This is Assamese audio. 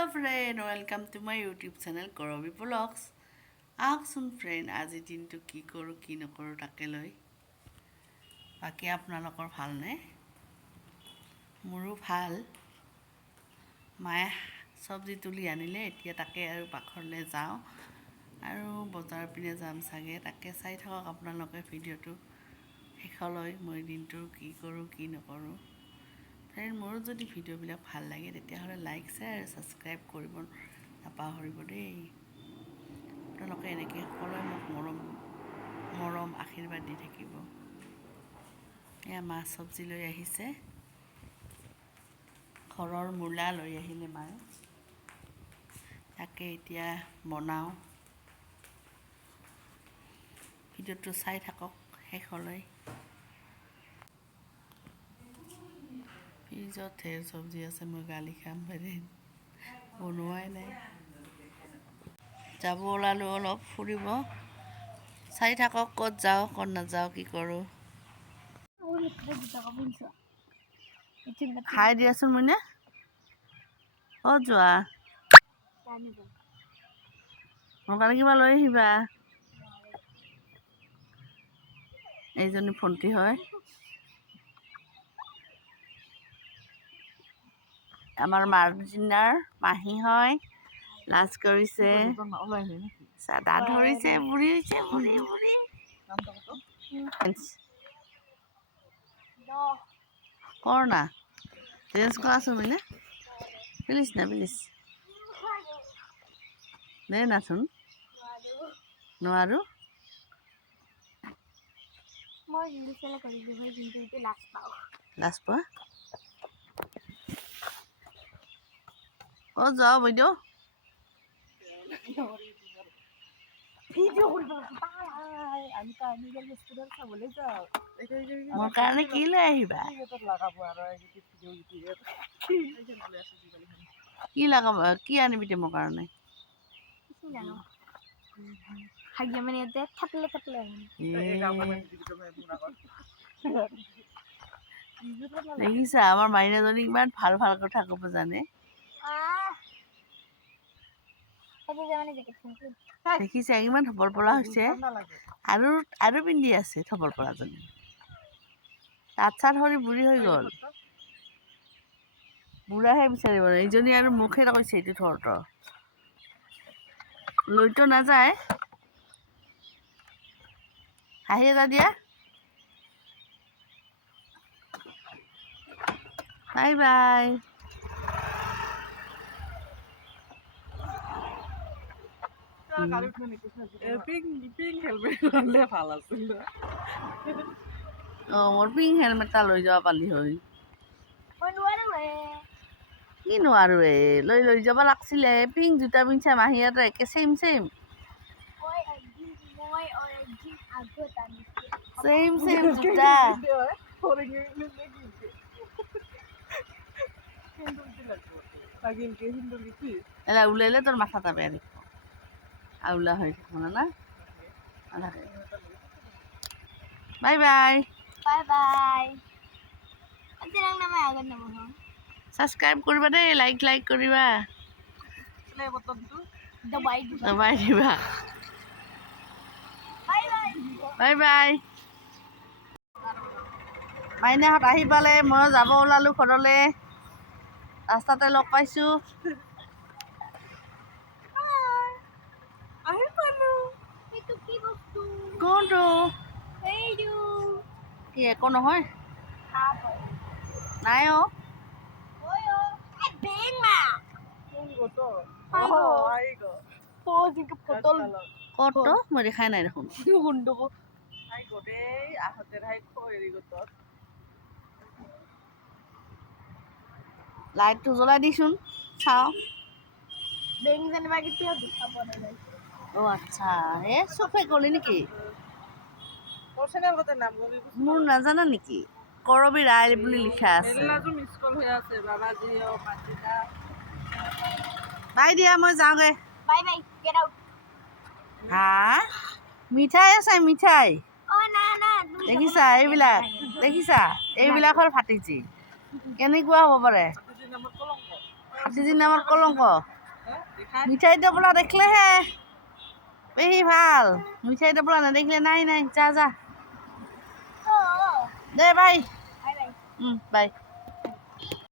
Hello friend, welcome to my YouTube channel Korobi Vlogs. আহকচোন ফ্ৰেণ্ড, আজি দিনটো কি কৰোঁ কি নকৰোঁ তাকে লৈ। বাকী আপোনালোকৰ ভালনে? মোৰো ভাল। মায়ে চব্জি তুলি আনিলে, এতিয়া তাকে আৰু পাকঘৰলৈ যাওঁ আৰু বজাৰ পিনে যাম চাগে। তাকে চাই থাকক আপোনালোকে ভিডিঅ'টো শেষলৈ, মই দিনটো কি কৰোঁ কি নকৰোঁ। ফ্ৰেণ্ড, মোৰো যদি ভিডিঅ'বিলাক ভাল লাগে তেতিয়াহ'লে লাইক শ্বেয়াৰ আৰু ছাবস্ক্ৰাইব কৰিব নাপাহৰিব দেই। আপোনালোকে এনেকৈ সকলোৱে মোক মৰম আশীৰ্বাদ দি থাকিব। এয়া মাছ চব্জি লৈ আহিছে, ঘৰৰ মূলা লৈ আহিলে মায়ে, তাকে এতিয়া বনাওঁ। ভিডিঅ'টো চাই থাকক শেষলৈ। ফ্ৰিজত ঢেৰ চব্জি আছে, মই গালি খাম পাৰে, বনোৱাই নাই। যাব ওলালোঁ অলপ ফুৰিব, চাই থাকক ক'ত যাওঁ ক'ত নাযাওঁ কি কৰোঁ। খাই দিয়াচোন মইনা, ক'ত যোৱা? মোৰ কাৰণে কিবা লৈ আহিবা। এইজনী ভণ্টি হয়, আমাৰ মাৰ্জিনাৰ মাহী হয়। লাজ কৰিছে, দাঁত ধৰিছে, বুঢ়ী হৈছে, বুঢ়ী বুঢ়ী। কৰ না চেঞ্জ কৰাচোন মানে, প্লিজ না প্লিজ দে নাচোন। নোৱাৰোঁ, লাজ পোৱা। ক'ত যাওঁ বাইদেউ? মোৰ কাৰণে কি লৈ আহিবা? কি লগাব, কি আনিবি তই মোৰ কাৰণে? দেখিছা আমাৰ মাইনাজনী ইমান ভাল ভাল কথা ক'ব জানে। দেখিছা ইমান থপৰ পৰা হৈছে, আৰু পিন্ধি আছে থপৰ পৰাজনী। তাঁত চাত সৰি বুঢ়ী হৈ গ'ল, বুঢ়াহে বিচাৰিব। এইজনী আৰু মুখে কৈছে এইটো থৰ লৈতো নাযায়। হাঁহি এটা দিয়া, বাই বাই। মোৰ পিংক হেলমেট এটা লৈ যাব পালি হয়। কি নোৱাৰো লৈ যাব লাগছিলে। পিংক জোতা পিন্ধছা মাহীহঁতৰ একে ছেইম ছেইম জোতা। এলা ওলাইলে তোর মাথাটা বেয়া দেখো, আউলা হয়ে থাকবো না। Bye bye bye bye. Subscribe কৰিবা দেই, লাইক কৰিবা, দবাই দিবা। Bye bye. মাইনাহঁত আহি পালে, মই যাব ওলালোঁ ঘৰলৈ। ৰাস্তাতে লগ পাইছোঁ। কোনটো কি একো নহয়, নাই অ'। ক'তো মই দেখাই নাই দেখোন। লাইটটো জ্বলাই দিচোন চাওঁ। অ' আচ্ছা, চফে গ'লি নেকি? মোৰ নাজানা নেকি? কৰবী ৰাইল বুলি লিখা আছে। বাই দিয়া, মই যাওঁগে। হা মিঠাই আছে, মিঠাই দেখিছা? এইবিলাকৰ ফাটিছি, কেনেকুৱা হ'ব পাৰে? সিজিন আমার কলঙ্ক মিঠাই ডবলা দেখলে হে বেশি ভাল মিঠাই ডবলা না দেখলে নাই নাই যা যা দে বাই বাই